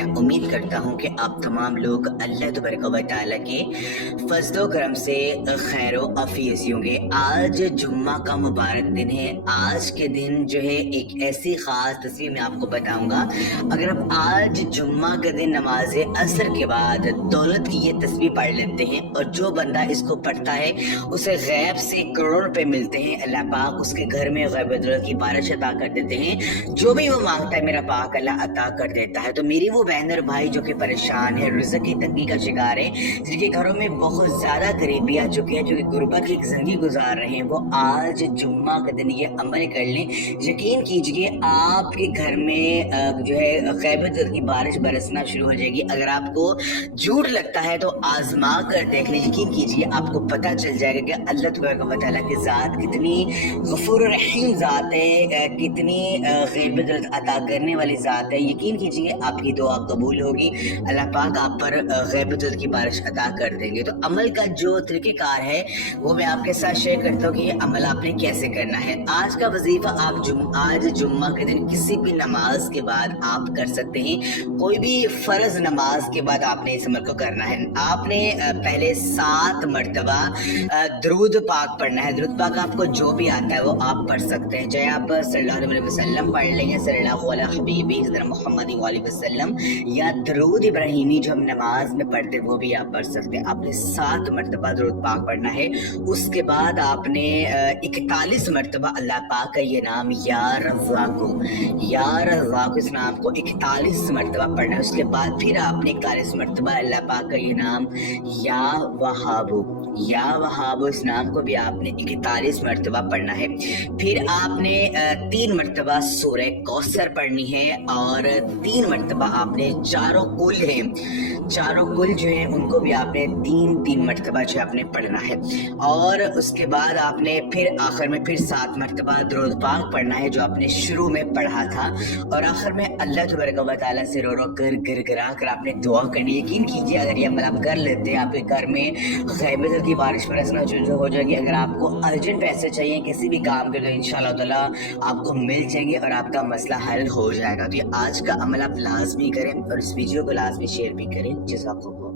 میں امید کرتا ہوں کہ آپ تمام لوگ اللہ تبارک و تعالیٰ کے فضل و کرم سے خیر و عافیت ہوں گے۔ آج جمعہ کا مبارک دن ہے۔ آج کے دن جو ہے ایک ایسی خاص تصویر میں آپ کو بتاؤں گا۔ اگر آپ آج جمعہ کا دن نماز عصر کے بعد دولت کی یہ تصویر پڑھ لیتے ہیں اور جو بندہ اس کو پڑھتا ہے اسے غیب سے کروڑ روپے ملتے ہیں، اللہ پاک اس کے گھر میں غیب دولت کی بارش عطا کر دیتے ہیں، جو بھی وہ مانگتا ہے میرا پاک اللہ عطا کر دیتا ہے۔ تو میری وہ بہن اور بھائی جو کہ پریشان ہے، رزق کی تنگی کا شکار ہے، جن کے گھروں میں بہت زیادہ غریبی آ چکی ہے، جو کہ غربت کی زندگی گزار رہے ہیں، وہ آج جمعہ کا دن یہ عمل کر لیں۔ یقین کیجئے آپ کے گھر میں جو ہے غیب دولت کی بارش برسنا شروع ہو جائے گی۔ اگر آپ کو جھوٹ لگتا ہے تو آزما کر دیکھ لیں، یقین کیجئے آپ کو پتہ چل جائے گا کہ اللہ تبارک و تعالیٰ کی ذات کتنی غفور رحیم ذات ہے، کتنی غیب دولت عطا کرنے والی ذات ہے۔ یقین کیجئے آپ کی دعا قبول ہوگی، اللہ پاک آپ پر غیب دولت کی بارش عطا کر دیں گے۔ تو عمل کا جو طریقہ کار ہے وہ میں آپ کے ساتھ شیئر کرتا ہوں کہ یہ عمل آپ نے کیسے کرنا ہے۔ آج کا وظیفہ آج جمعہ کے دن کسی بھی نماز کے بعد آپ کر سکتے ہیں، کوئی بھی فرض نماز کے بعد آپ نے اس عمل کو کرنا ہے۔ آپ نے پہلے 7 مرتبہ درود پاک پڑھنا ہے۔ درود پاک آپ کو جو بھی آتا ہے وہ آپ پڑھ سکتے ہیں، چاہے آپ صلی اللہ علیہ وسلم پڑھ لیں یا صلی اللہ علیہ حبیبی حضرت محمد علیہ وسلم یا درود ابراہیمی جو ہم نماز میں پڑھتے ہیں وہ بھی آپ پڑھ سکتے ہیں۔ آپ نے 7 مرتبہ درود پاک پڑھنا ہے۔ اس کے بعد آپ نے 41 مرتبہ اللہ پاک کا یہ نام یا رزاق اس نام کو 41 مرتبہ پڑھنا ہے۔ اس کے بعد پھر آپ نے 41 مرتبہ اللہ پاک کا یہ نام یا وہاب اس نام کو بھی آپ نے 41 مرتبہ پڑھنا ہے۔ پھر آپ نے 3 مرتبہ سورہ کوثر پڑھنی ہے اور 3 مرتبہ آپ نے چاروں کل جو ہیں ان کو بھی آپ نے 3 مرتبہ جو آپ نے پڑھنا ہے۔ اور اس کے بعد آپ نے پھر آخر میں پھر 7 مرتبہ درود پاک پڑھنا ہے جو آپ نے شروع میں پڑھا تھا، اور آخر میں اللہ تبارک و تعالیٰ سے رو کر گر گرا کر آپ نے دعا کرنی۔ یقین کیجیے اگر یہ عمل آپ کر لیتے ہیں آپ کے گھر میں غیب دولت کی بارش برسنا جو ہو جائے گی۔ اگر آپ کو ارجنٹ پیسے چاہیے کسی بھی کام کے تو انشاءاللہ تعالیٰ آپ کو مل جائیں گے اور آپ کا مسئلہ حل ہو جائے گا۔ تو یہ آج کا عمل آپ لازمی کریں اور اس ویڈیو کو لازمی شیئر بھی کریں۔ جزاک اللہ۔